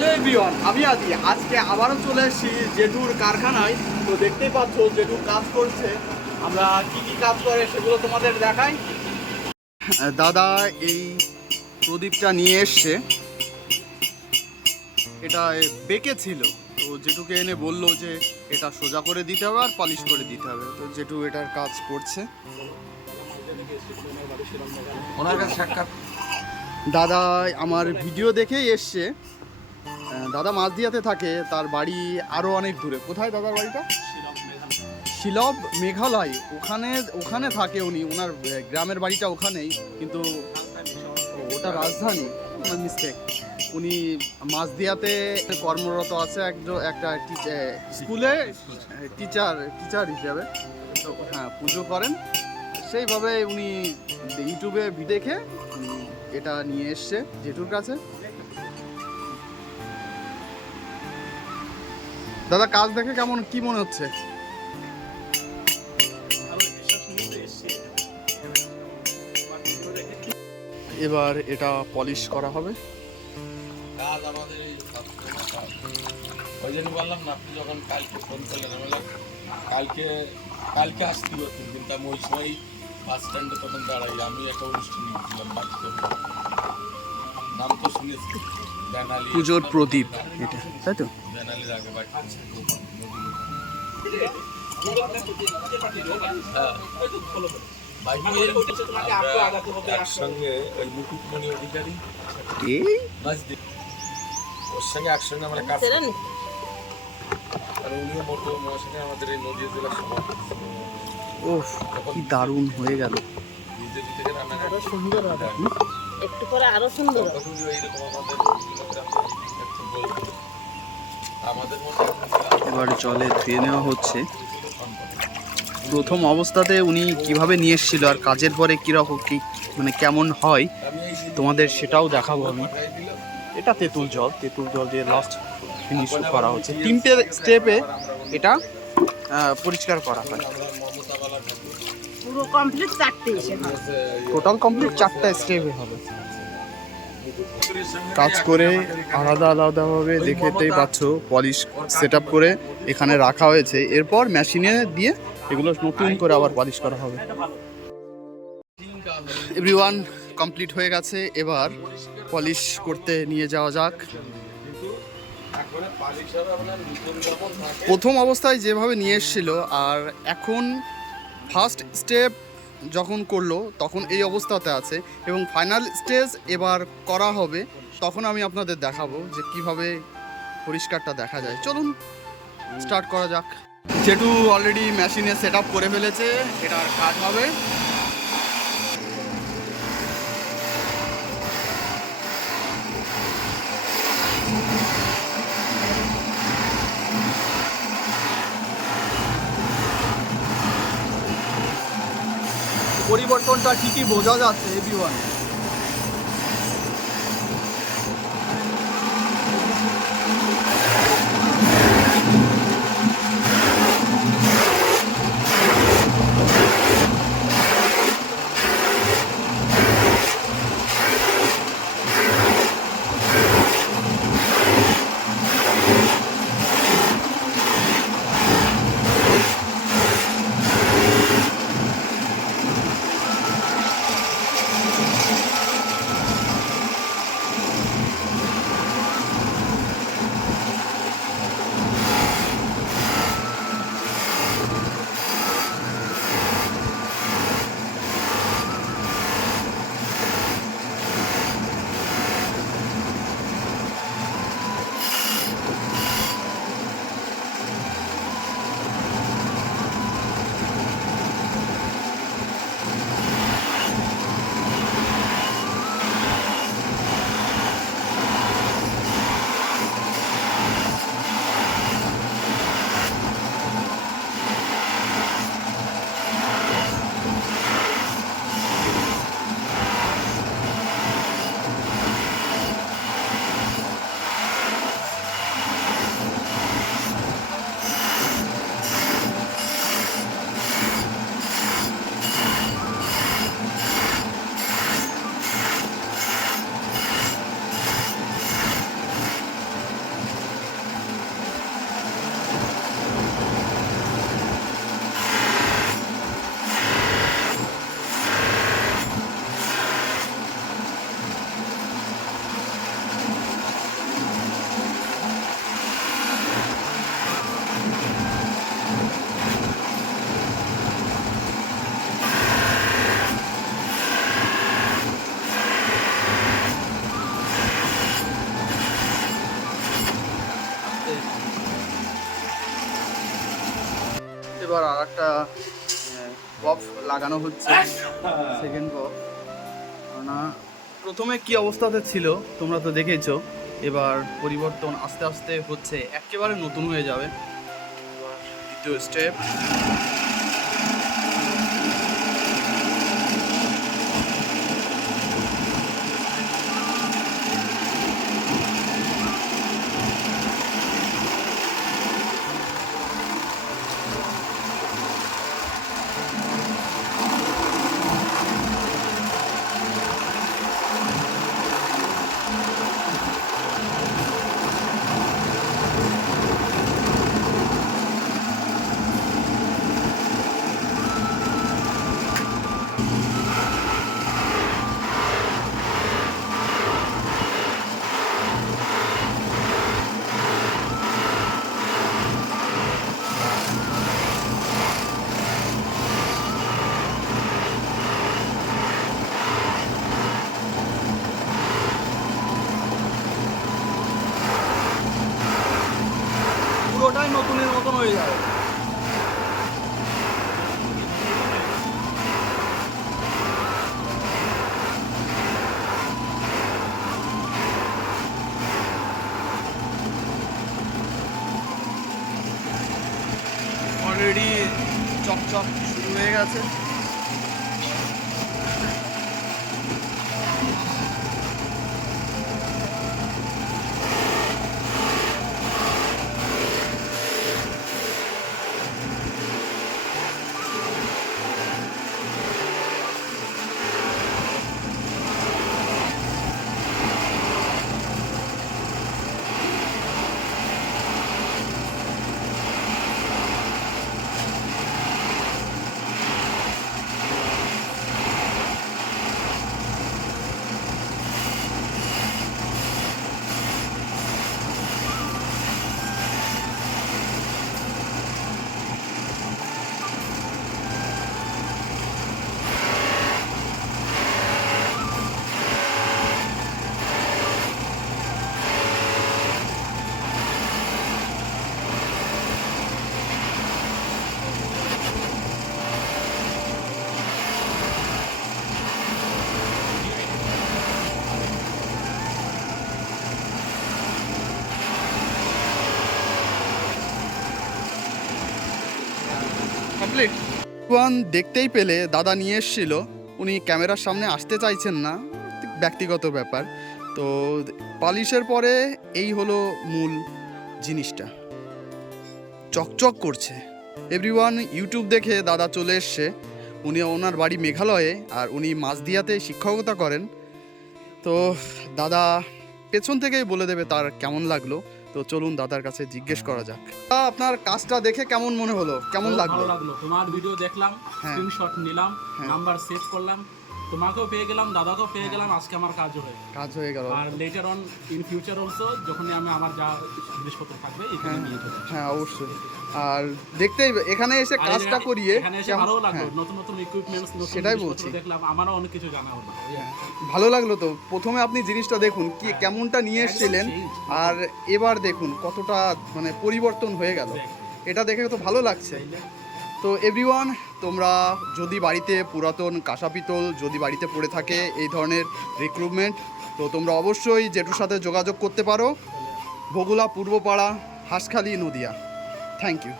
Hello everyone আমি আদি আজকে আবারও চলে এসেছি জেঠুর কারখানায়। তো দেখতেই পাচ্ছ জেঠু কাজ করছে। আমরা কি কি কাজ করে সেগুলো তোমাদের দেখাই। দাদা এই প্রদীপটা নিয়ে এসছে। এটা বেঁকে ছিল। তো জেঠুকে এনে বলল যে এটা সোজা করে দিতে হবে আর পালিশ করে দিতে হবে। তো জেঠু এটার কাজ করছে। ওনার কাছে সাক্ষাৎ। দাদা আমার ভিডিও দেখেই এসছে। দাদা মাঝদিয়াতে থাকে, তার বাড়ি আরও অনেক দূরে। কোথায় দাদার বাড়িটা? শিলব মেঘালয়। ওখানে ওখানে থাকে উনি ওনার গ্রামের বাড়িটা ওখানেই, কিন্তু ওটা রাজধানী মিস্টেক উনি মাঝদিয়াতে কর্মরত আছে একজন, একটা স্কুলে টিচার টিচার হিসাবে। হ্যাঁ পুজো করেন। সেইভাবে উনি ইউটিউবে দেখে এটা নিয়ে এসছে জেঠুর কাছে। দাদা, কাজ দেখে কেমন, কি মনে হচ্ছে? এবার এটা পলিশ করা হবে। কাজ আমাদের। ওই জন্য বললাম না, আপনি যখন কালকে ফোন আমি কালকে কালকে আমি ওই সময় বাস স্ট্যান্ডে তখন দাঁড়াই। আমি একটা অনুষ্ঠান নাম তো শুনেছি। পুজোর প্রদীপ এটা তাই তো বেনালির আগে বাড়ি হ্যাঁ একসঙ্গে ওই মুকুটমণি অধিকারী এই ওর সঙ্গে একসঙ্গে আমরা কাজ। আর উনিও মোটো আমার সঙ্গে আমাদের এই নদীয়া জেলার সভাপতি ও কি দারুণ হয়ে গেল বিজেপি থেকে রান্নাঘাট একটু পরে আরও সুন্দর এবার জলে ধুয়ে নেওয়া হচ্ছে। প্রথম অবস্থাতে উনি কীভাবে নিয়ে এসেছিল আর কাজের পরে কীরকম কি মানে কেমন হয় তোমাদের সেটাও দেখাবো আমি। এটা তেঁতুল জল তেঁতুল জল দিয়ে লাস্ট ফিনিশ করা হচ্ছে। তিনটে স্টেপে এটা পরিষ্কার করা হয়। কমপ্লিট চারটে এসে। টোটাল কমপ্লিট চারটা স্টেপে হবে। কাজ করে আলাদা আলাদাভাবে দেখেতেই পাচ্ছ পলিশ সেট করে এখানে রাখা হয়েছে। এরপর মেশিনে দিয়ে এগুলো নতুন করে আবার পলিশ করা হবে। এভরিওয়ান কমপ্লিট হয়ে গেছে, এবার পলিশ করতে নিয়ে যাওয়া যাক। প্রথম অবস্থায় যেভাবে নিয়ে এসেছিল, আর এখন ফার্স্ট স্টেপ যখন করল তখন এই অবস্থাতে আছে এবং ফাইনাল স্টেজ এবার করা হবে। তখন আমি আপনাদের দেখাবো যে কীভাবে পরিষ্কারটা দেখা যায়। চলুন স্টার্ট করা যাক। যেটু অলরেডি মেশিনে সেট আপ করে ফেলেছে এটার কাজ হবে। পরিবর্তনটা ঠিকই বোঝা যাচ্ছে এভরিওয়ান লাগানো হচ্ছে। সেকেন্ড বফ না প্রথমে কি অবস্থাতে ছিল তোমরা তো দেখেছ এবার পরিবর্তন আস্তে আস্তে হচ্ছে একেবারে নতুন হয়ে যাবে। এবার দ্বিতীয় স্টেপ পুরোটাই নতুনের মতন হয়ে যাবে অলরেডি চকচক শুরু হয়ে গেছে কমপ্লিট ওয়ান দেখতেই পেলে দাদা নিয়ে এসেছিল। উনি ক্যামেরার সামনে আসতে চাইছেন না। ব্যক্তিগত ব্যাপার। তো পালিশের পরে এই হলো মূল জিনিসটা। চকচক করছে। এভরিওয়ান ইউটিউব দেখে দাদা চলে এসছে। উনি ওনার বাড়ি মেঘালয়ে আর উনি মাঝদিয়াতে শিক্ষকতা করেন। তো দাদা পেছন থেকেই বলে দেবে তার কেমন লাগল। তো চলুন দাদার কাছে জিজ্ঞেস করা যাক আপনার কাজটা দেখে কেমন মনে হলো কেমন লাগল লাগল তোমার ভিডিও দেখলাম হ্যাঁ। স্ক্রিনশট নিলাম হ্যাঁ। নাম্বার সেভ করলাম তোমাকেও পেয়ে গেলাম দাদাকেও পেয়ে গেলাম আজকে আমার কাজও হয়ে কাজ হয়ে গেল। আর later on in future also যখনই আমি আমার যা জিনিসপত্র থাকবে এখানে নিয়ে চলে আসব। হ্যাঁ অবশ্যই। আর দেখতে এখানে এসে কাজটা করিয়ে এখানে এসে ভালো লাগল হ্যাঁ, নতুন নতুন ইকুইপমেন্টস নতুন সেটাই বলছি। দেখলাম আমারও অনেক কিছু জানা হলো। ভালো লাগল তো। প্রথমে আপনি জিনিসটা দেখুন কি কেমনটা নিয়ে এসেছিলেন। আর এবার দেখুন কতটা মানে পরিবর্তন হয়ে গেল। এটা দেখে তো ভালো লাগছে। তো এভরিওয়ান তোমরা যদি বাড়িতে পুরাতন কাঁসা পিতল যদি বাড়িতে পড়ে থাকে, এই ধরনের রিক্রুটমেন্ট তো তোমরা অবশ্যই জেঠুর সাথে যোগাযোগ করতে পারো। বগুলা, পূর্বপাড়া, হাঁসখালি, নদিয়া। Thank you